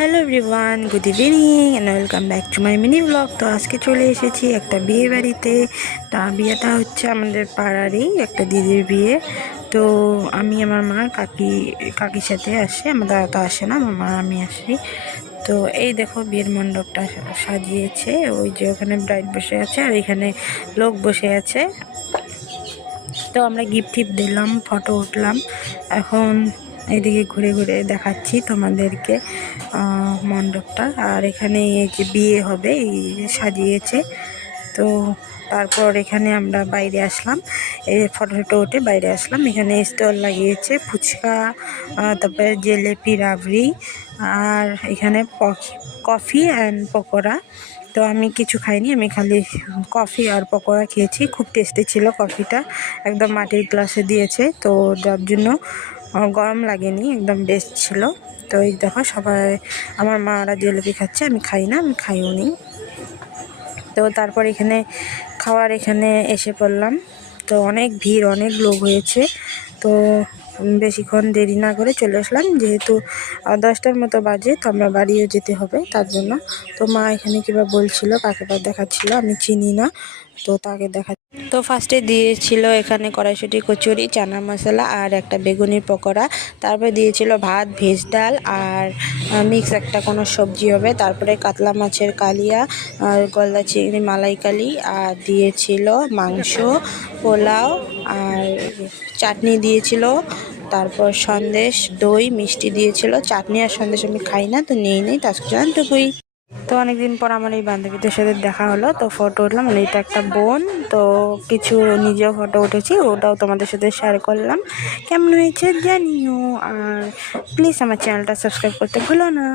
Hello everyone, good evening and welcome back to my mini blog. তো আজকে চলে এসেছি একটা বিয়ে বাড়িতে। তা বিয়েটা হচ্ছে আমাদের পাড়ারই একটা দিদির বিয়ে। তো আমি আমার মা কাকির সাথে আসি, আমার দাদা তো আসে না, আমার মা আমি আসি। তো এই দেখো বিয়ের মণ্ডপটা সাজিয়েছে, ওই যে ওখানে ব্রাইড বসে আছে আর এখানে লোক বসে আছে। তো আমরা গিফট টিফট দিলাম, ফটো উঠলাম। এখন এদিকে ঘুরে ঘুরে দেখাচ্ছি তোমাদেরকে মণ্ডপটা। আর এখানে এই যে বিয়ে হবে এই সাজিয়েছে। তো তারপর এখানে আমরা বাইরে আসলাম, এই ফটো উঠে বাইরে আসলাম। এখানে স্টল লাগিয়েছে ফুচকা, তারপরে জিলেপি, রাবড়ি, আর এখানে কফি অ্যান্ড পকোড়া। তো আমি কিছু খাইনি, আমি খালি কফি আর পকোড়া খেয়েছি। খুব টেস্টি ছিল কফিটা, একদম মাটির গ্লাসে দিয়েছে, তো যার জন্য গরম লাগেনি, একদম বেস্ট ছিল। তো এই দেখো সবাই, আমার মা ওরা জিলিপি খাচ্ছে, আমি খাই না, আমি খাইও নি। তো তারপর এখানে এসে পড়লাম। তো অনেক ভিড়, অনেক লোক হয়েছে। তো বেশিক্ষণ দেরি না করে চলে আসলাম, যেহেতু 10টার মতো বাজে, তো আমরা বাড়িও যেতে হবে তার জন্য। তো মা এখানে কিবা বলছিল, কাকে দেখাচ্ছিল, আমি চিনি না, তো তাকে দেখা। তো ফার্স্টে দিয়েছিল এখানে কড়াইশুঁটি, কচুরি, চানা মশলা আর একটা বেগুনির পকোড়া। তারপরে দিয়েছিল ভাত, ভেজ ডাল আর মিক্স একটা কোনো সবজি হবে। তারপরে কাতলা মাছের কালিয়া আর গলদা চিংড়ি মালাইকারি, আর দিয়েছিল মাংস, পোলাও আর চাটনি দিয়েছিল। তারপর সন্দেশ, দই, মিষ্টি দিয়েছিল। চাটনি আর সন্দেশ আমি খাই না, তো নিয়ে নেই, তার জানটুকুই। তো অনেকদিন পর আমার এই বান্ধবীদের সাথে দেখা হলো, তো ফটো উঠলাম। মানে এটা একটা বোন, তো কিছু নিজেও ফটো উঠেছি, ওটাও তোমাদের সাথে শেয়ার করলাম। কেমন হয়েছে জানিও, আর প্লিজ আমার চ্যানেলটা সাবস্ক্রাইব করতে ভুলো না।